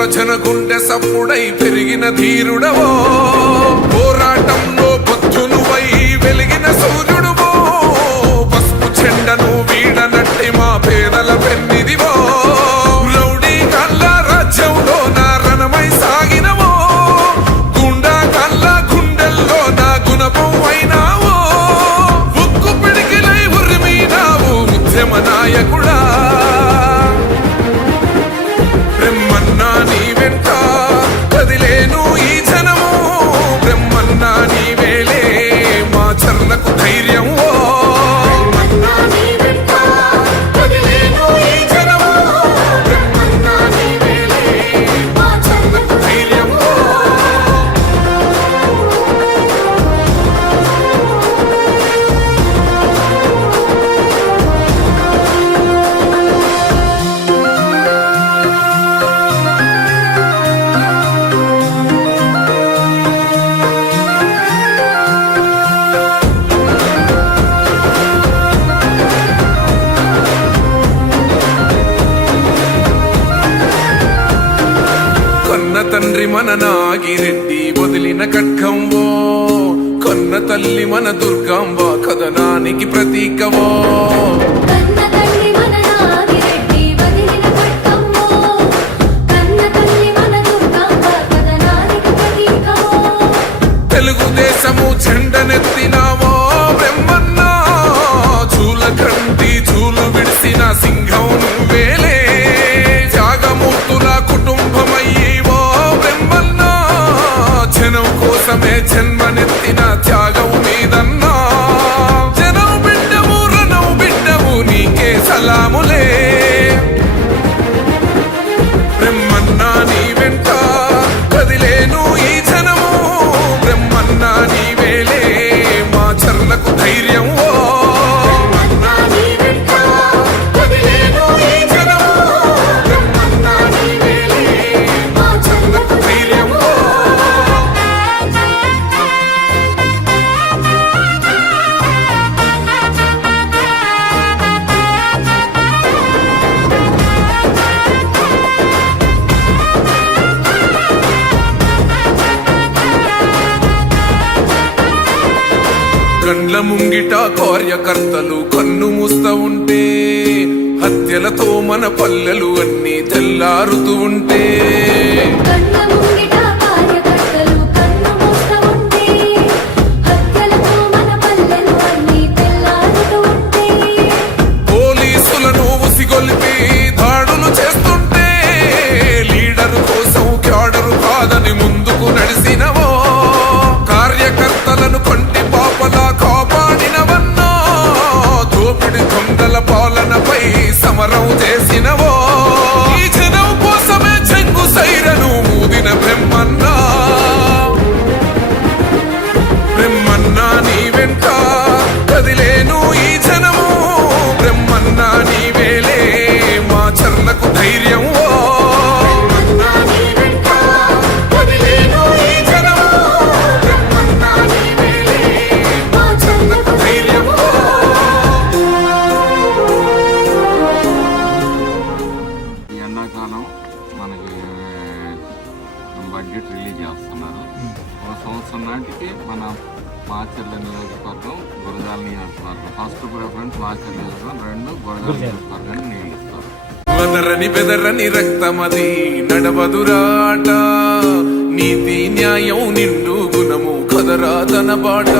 ప్రజన గుండె సప్పుడై పెరిగిన ధీరుడవో, పోరాటంలో పొద్దునువై వెలిగిన సూర్యుడువో, పసుపు చెండను వీడనట్టి మా పేదల పెన్నిదివో, రౌడీ కళ్ళ రాజ్యంలో నా రణమై సాగినవో, గుండా కళ్ళ గుండెల్లో నా గుణపం అయినావో, ఉక్కు పిడికిలై ఉరిమినావు ఉద్యమ నాయకుడా. బ్రహ్మన్నా నీ వెంట కదిలేను ఈ జనము, బ్రహ్మన్నా నీవేలే మా చర్లకు ధైర్యం. తండ్రి మన నాగిరెడ్డి వదిలిన ఖడ్గంవో, కన్న తల్లి మన దుర్గాంబ కథనానికి ప్రతీకవో. తెలుగుదేశము జెండనెత్తినావో బ్రహ్మన్నా, చూలకంటి చూలు విడిసిన సింహం నువ్వేలే, త్యాగమూర్తుల కుటుంబమయ్యి జనం కోసమే జన్మనెత్తిన త్యాగం మీదన్నా, జనం బిడ్డము రణం బిడ్డము నీకే సలాములే. బ్రహ్మన్నా నీ వెంట కదిలేను ఈ జనము, బ్రహ్మన్నా నీవేలే మా చర్లకు ధైర్యం. కండ్ల ముంగిట కార్యకర్తలు కన్ను మూస్తా ఉంటే, హత్యలతో మన పల్లెలు అన్ని తెల్లారుతూ ఉంటే, పోలీసులను ఉసిగొల్పి దాడులు చేస్తుంటే, లీడరు కోసం క్యాడరు కాదని ముందుకు నడిసినవో, కార్యకర్తలను కొంటి పాపలా కాపాడినవన్నా, దోపిడి దొంగల పాలనపై సమరం చేసినవో, ఈ జనం కోసమే చెంగు సైరను ఊదిన బ్రహ్మన్నా. బ్రహ్మన్నా నీ వెంట కదిలేను ఈ జనము, బ్రహ్మన్నా నీవేలే మా చర్లకు ధైర్యం. బడ్జెట్ రిలీజ్ చేస్తున్నారు. ఒక సంవత్సరం నాటికి మన మాచర్ల నియోజకవర్గం, గురజాల నియోజకవర్గం ఫస్ట్ ప్రిఫరెన్స్ మాచర్ల నియోజకవర్గం, రెండు గురజాల నియోజకవర్గాన్ని నియమిస్తారు. బెదరని బెదరని రక్తమది నడవదురాట, నీతి న్యాయం నిండు గుణము కదరా తన బాట.